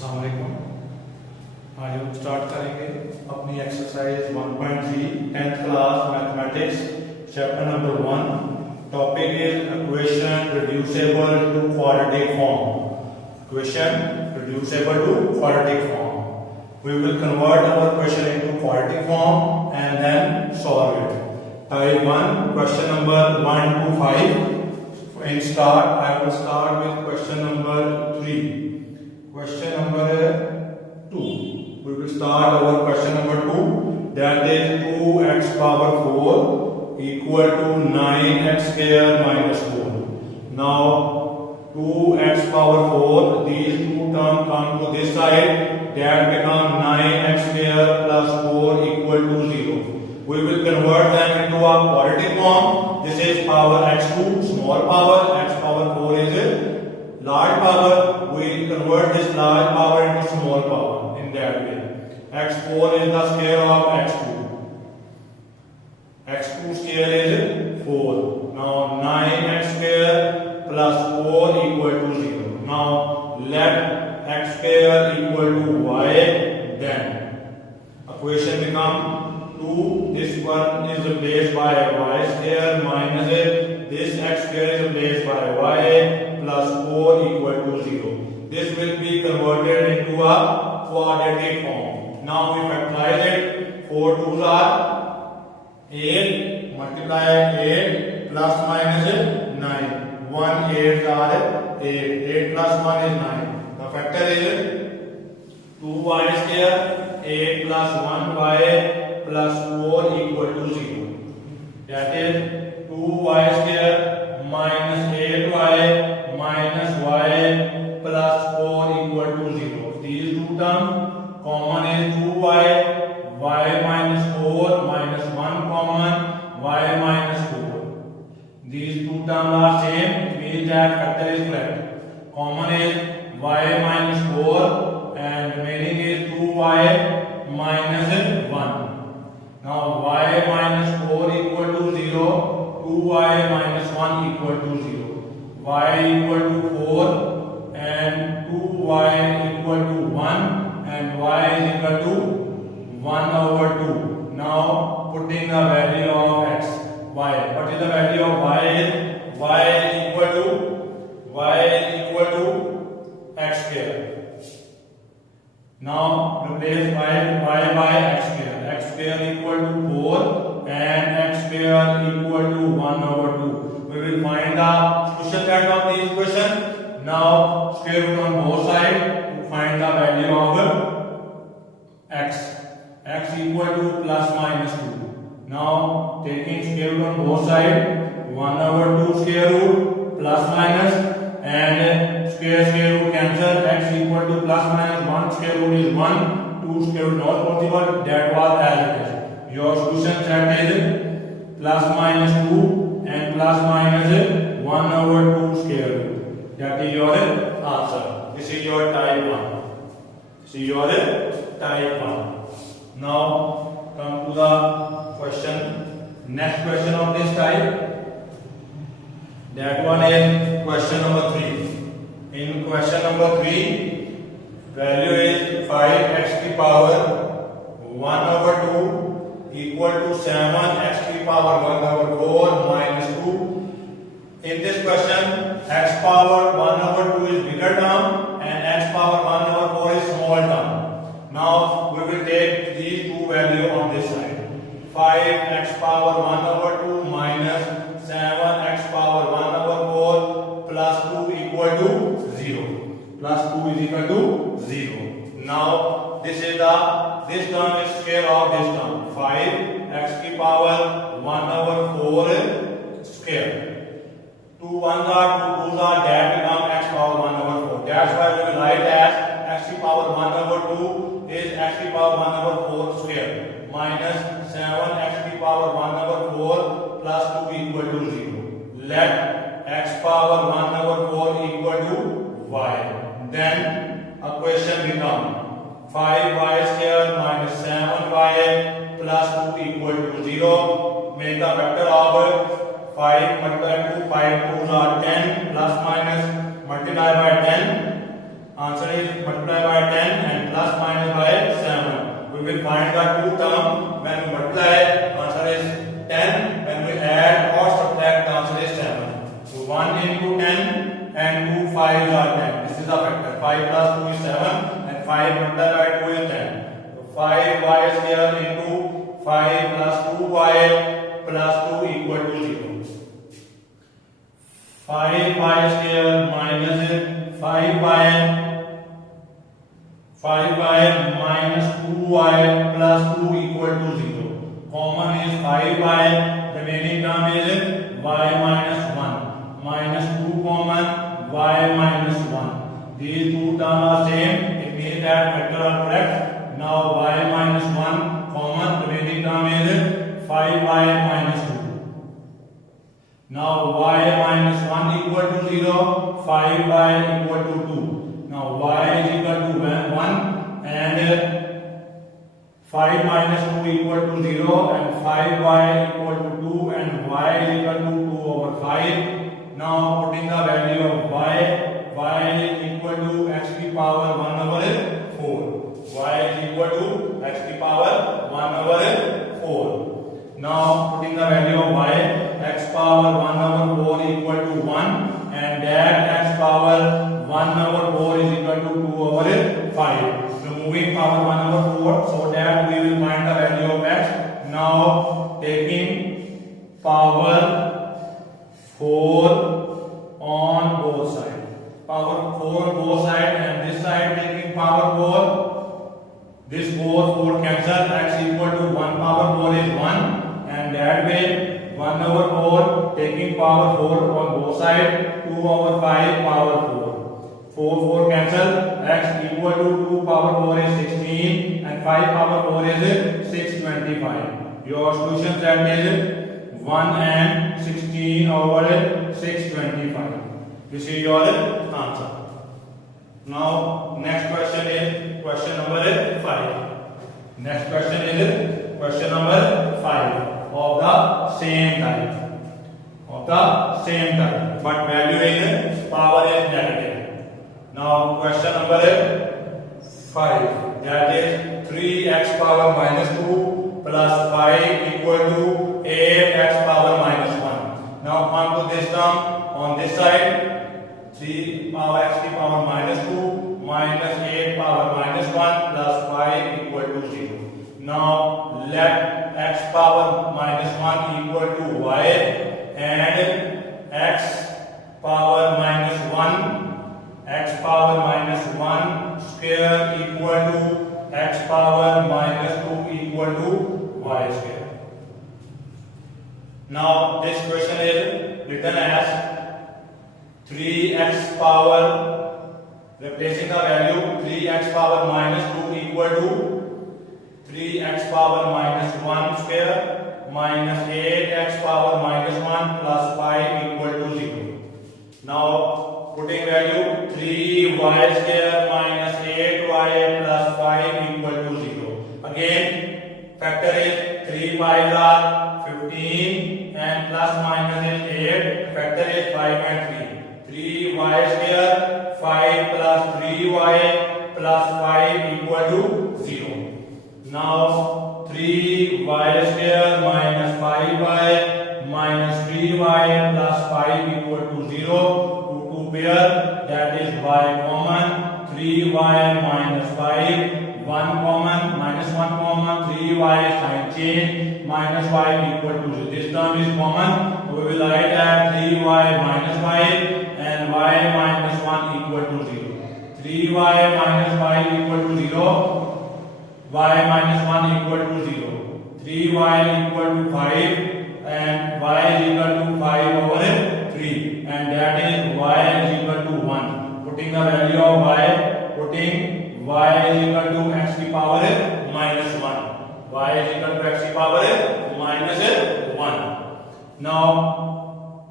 अस्सलाम वालेकुम। आज हम स्टार्ट करेंगे अपनी exercise 1.3 10th class mathematics chapter number 1। Topic is equation reducible to quadratic form. Equation reducible to quadratic form. We will convert our question into quadratic form and then solve it. Type 1 question number 1 to 5. In start, I will start with question number 3. Question number 2. We will start our question number 2. That is 2x power 4 equal to 9x square minus 4. Now 2x power 4, these two terms come to this side. That become 9x square plus 4 equal to 0. We will convert them into a quadratic form. This is power x2 small power, x power 4 is large power. We convert this large power into small power in that way. x4 is the square of x2. x2 square is 4. Now 9x square plus 4 equal to 0. Now let x square equal to y, then equation become 2. This one is replaced by y square minus this x square is replaced by y plus 4 equal to 0. This will be converted into a quadratic form. Now we factorize it. 4 2s are 8, multiply 8 plus minus 9. 1 8 are 8. 8 plus 1 is 9. The factor is 2y square, 8 plus 1y plus 4 equal to 0. That is 2y square minus 8y minus y plus 4 equal to 0. These two terms common is 2y, y minus 4 minus 1 common, y minus 4. These two terms are same, it means that factor is correct. Common is y minus 4 and remaining is 2y minus 1. Now y minus 4 equal to 0, 2y minus 1 equal to 0. Y equal to 4 and 2y equal to 1 and y is equal to 1 over 2. Now putting the value of x, y. What is the value of y? Y is equal to x square. Now replace y by x square. X square equal to 4 and x square equal to 1 over 2. We will find the solution set of this equation. Now square root on both sides to find the value of x. X equal to plus minus 2. Now taking square root on both sides, 1 over 2 square root plus minus and square root cancel. X equal to plus minus 1 square root is 1, 2 square root not possible, that was as it is. Your solution set is plus minus 2 and plus minus 1 over 2 square root. That is your answer. This is your type 1. This is your type 1. Now come to the question. Next question of this type. That one is question number 3. In question number 3, value is 5x to the power 1 over 2 equal to 7x to the power 1 over 4 minus 2. In this question, x power 1 over 2 is bigger term and x power 1 over 4 is small term. Now we will take these two values on this side. 5x power 1 over 2 minus 7x power 1 over 4 plus 2 equal to 0. Plus 2 is equal to 0. Now this term is square of this term. 5x to the power 1 over 4 square. 2 1s are 2 2s are, that become x power 1 over 4. That's why we will write as x to the power 1 over 2 is x to the power 1 over 4 square minus 7x to the power 1 over 4 plus 2 equal to 0. Let x power 1 over 4 equal to y. Then equation become 5y square minus 7y plus 2 equal to 0. Make the factor of 5 multiplied to 5 2s are 10 plus minus multiply by 10. Answer is multiply by 10 5s are 10. This is the factor. 5 plus 2 is 7 and 5 multiplied by 2 is 10. So 5y square into 5 plus 2y plus 2 equal to 0. 5y square minus 5y minus 2y plus 2 equal to 0. Common is 5y. Remaining term is y minus 1. Minus 2 common, y minus 1. These two terms are same. It means that factor are correct. Now y minus 1 common. Remaining term is 5y minus 2. Now y minus 1 equal to 0. 5y equal to 2. Now y is equal to 1 and 5 minus 2 equal to 0 and 5y equal to 2 and y is equal to 2 over 5. Now putting the value of y is equal to x to the power 1 over 4. Y is equal to x to the power 1 over 4. Now putting the value of y, x power 1 over 4 equal to 1 and that x power 1 over 4 is equal to 2 over 5. Removing power 1 over 4 so that we will find the value of x. Now taking power 4 on both sides. Power 4 on both sides and this side taking power 4. This 4 cancel. X equal to 1 power 4 is 1 and that way 1 over 4 taking power 4 on both sides. 2 over 5 power 4. 4 cancel. X equal to 2 power 4 is 16 and 5 power 4 is 625. Your solution set is 1 and 16 over 625. This is your answer. Now next question is question number 5. Next question is question number 5 of the same type. But value in power is negative. Now question number 5, that is 3x power minus 2 plus 5 equal to 8x power minus 1. Now come to this term on this side, 3 power x to the power minus 2 minus 8 power minus 1 plus 5 equal to 0. Now let x power minus 1 equal to y and x power minus 1 square equal to x power minus 2 equal to y square. Now this question is written as 3x power, replacing the value 3x power minus 2 equal to 3x power minus 1 square minus 8x power minus 1 plus 5 equal to 0. Now putting value 3y square minus 8y plus 5 equal to 0. Again factor is 3 5s are 15 and plus minus is 8. Factor is 5 and 3. 3y square 5 plus 3y plus 5 equal to 0. Now 3y square minus 5y minus 3y plus 5 equal to 0. Pair, that is y common, 3y minus 5, 1 common, minus 1 common, 3y sign change, minus 5 equal to 0. This term is common, so we will write as 3y minus 5 and y minus 1 equal to 0. 3y minus 5 equal to 0, y minus 1 equal to 0. 3y equal to 5 and y is equal to 5 over 3 and that is y is equal to 1. Putting the value of y is equal to x to the power minus 1. Y is equal to x to the power minus 1. Now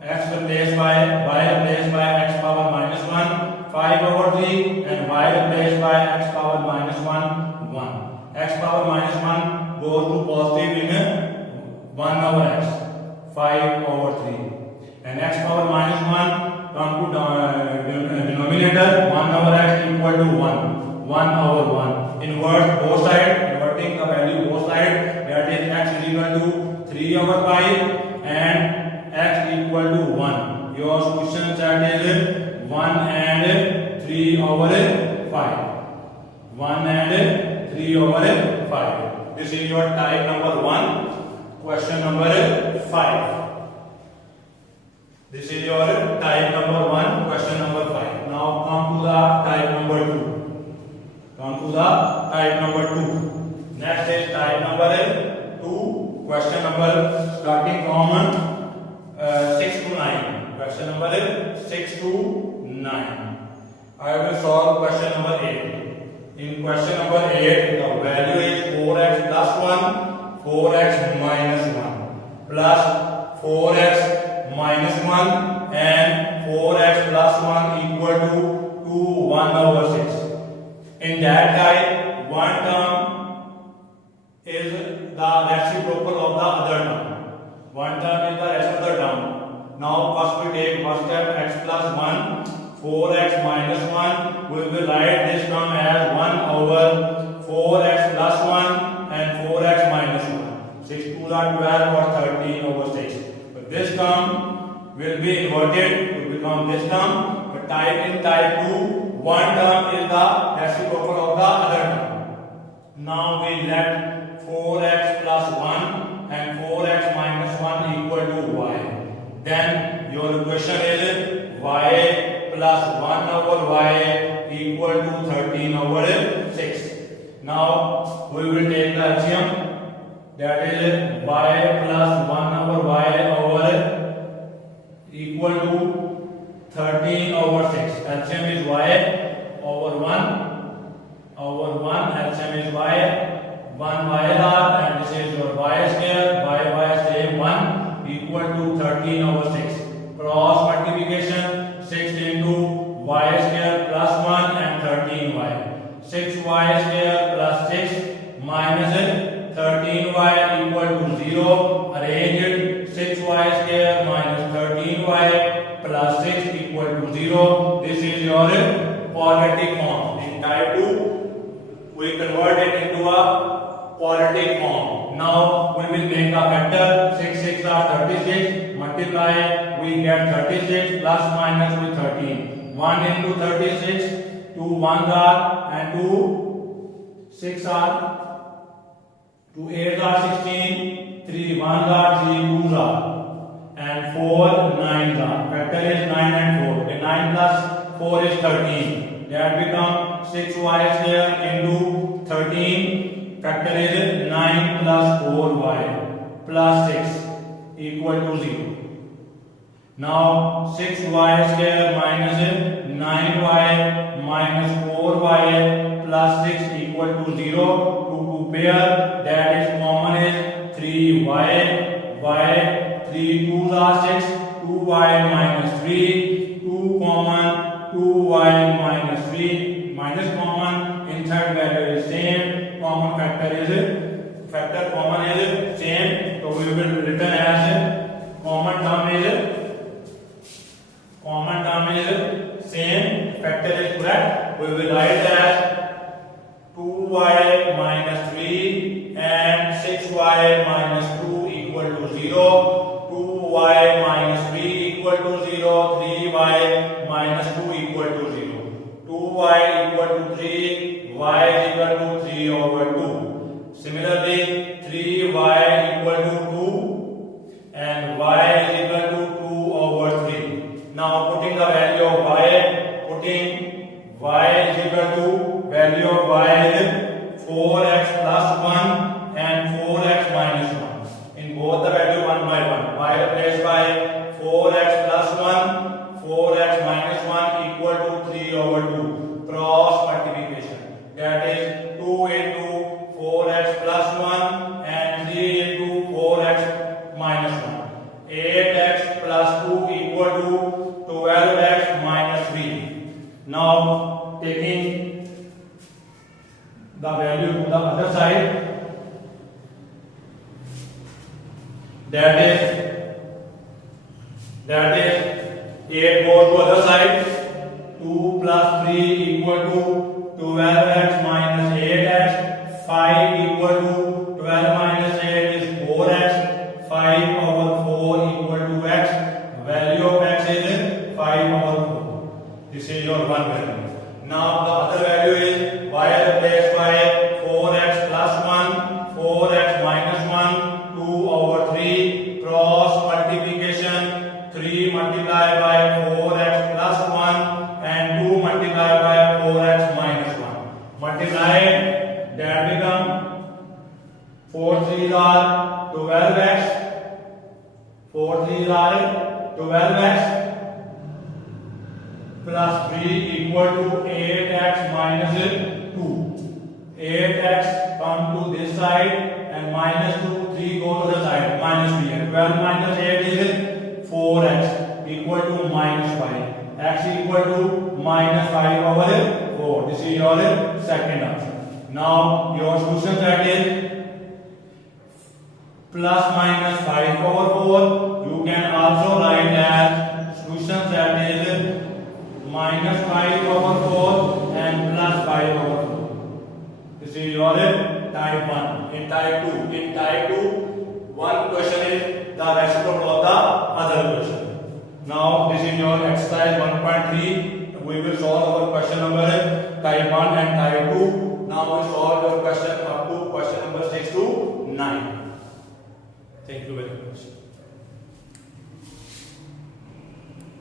x replaced by x power minus 1, 5 over 3 and y replaced by x power minus 1, 1. X power minus 1 goes to positive in 1 over x, 5 over 3. And x power minus 1 come to denominator, 1 over x equal to 1 over 1. Invert both sides, inverting the value both sides, that is x is equal to 3 over 5 and x equal to 1. Your solution set is 1 and 3 over 5. 1 and 3 over 5. This is your type number 1. Question number 5. This is your type number 1. Question number 5. Now come to the type number 2. Come to the type number 2. Next is type number 2. Question number starting from 6 to 9. Question number 6 to 9. I will solve question number 8. In question number 8, the value is 4x plus 1, 4x minus 1, plus 4x minus 1, and 4x plus 1 equal to 1 over 6. In that type, one term is the reciprocal of the other term. One term is the rest of the term. Now first we take first step, x plus 1. 4x minus 1, we will write this term as 1 over 4x plus 1 and 4x minus 1. 6 2s are 12 or 13 over 6. But this term will be inverted to become this term. But in type 2, one term is the reciprocal of the other term. Now we let 4x plus 1 and 4x minus 1 equal to y. Then your equation is y plus 1 over y equal to 13 over 6. Now we will take the LCM, that is y plus 1 over y over equal to 13 over 6. LCM is y over 1 over 1. LCM is y, 1 y r, and this is your y square, y same 1 equal to 13 over 6. Cross multiplication, 6 into y square plus 1 and 13y. 6y square plus 6 minus 13y equal to 0. Arrange it. 6y square minus 13y plus 6 equal to 0. This is your quadratic form. In type 2, we convert it into a quadratic form. Now we will make a factor. 6 6 are 36. Multiply, we get 36 plus minus with 13. 1 into 36, 2 1s are, and 2 6 are, 2 8s are 16, 3 1s are, 3 2s are, and 4 9s are. Factor is 9 and 4. 9 plus 4 is 13. That becomes 6y square into 13. Factor is 9 plus 4y plus 6 equal to 0. Now 6y square minus 9y minus 4y plus 6 equal to 0. To pair, that is common is 3y, y, 3 2s are 6, 2y minus 3, 2 common, 2y minus 3, minus common, inside value is same, common factor common is same, so we will written as common term is same, factor is correct. We will write as 2y minus 3 and 6y minus 2 equal to 0. 2y minus 3 equal to 0. 3y minus 2 equal to 0. 2y equal to 3. Y is equal to 3 over 2. Similarly, 3y equal to 2 and y is equal to 2 over 3. Now putting the value of y, putting y is equal to value of y is 4x plus 1 and 4x minus 1. In both the value 1 by 1. Y replaced by 4x plus 1, 4x minus 1 equal to 3 over 2. Cross multiplication. That is 2 into 4x plus 1 and 3 into 4x minus 1. 8x plus 2 equal to 12x minus 3. Now taking the value to the other side, that is 8 goes to other side. 2 plus 3 equal to 12x minus 8x. 5 equal to 12 minus 8 is 4x. 5 over 4 equal to x. Value of x is 5 over 4. This is your one value. Now the other value is y replaced by 4x plus 1, 4x minus 1, 2 over 3, cross multiplication, 3 multiplied by 4x plus 1 and 2 multiplied by 4x minus 1. Multiply, that become 4 3s are 12x, 4 3s are 12x plus 3 equal to 8x minus 2. 8x come to this side and minus 2, 3 go to the side, minus 3. 12 minus 8 is 4x equal to minus 5. X equal to minus 5 over 4. This is your second answer. Now your solution set is plus minus 5 over 4. You can also write as solution set is minus 5 over 4 and plus 5 over 4. This is your type 1. In type 2, one question is the reciprocal of the other question. Now this is your exercise 1.3. We will solve our question number type 1 and type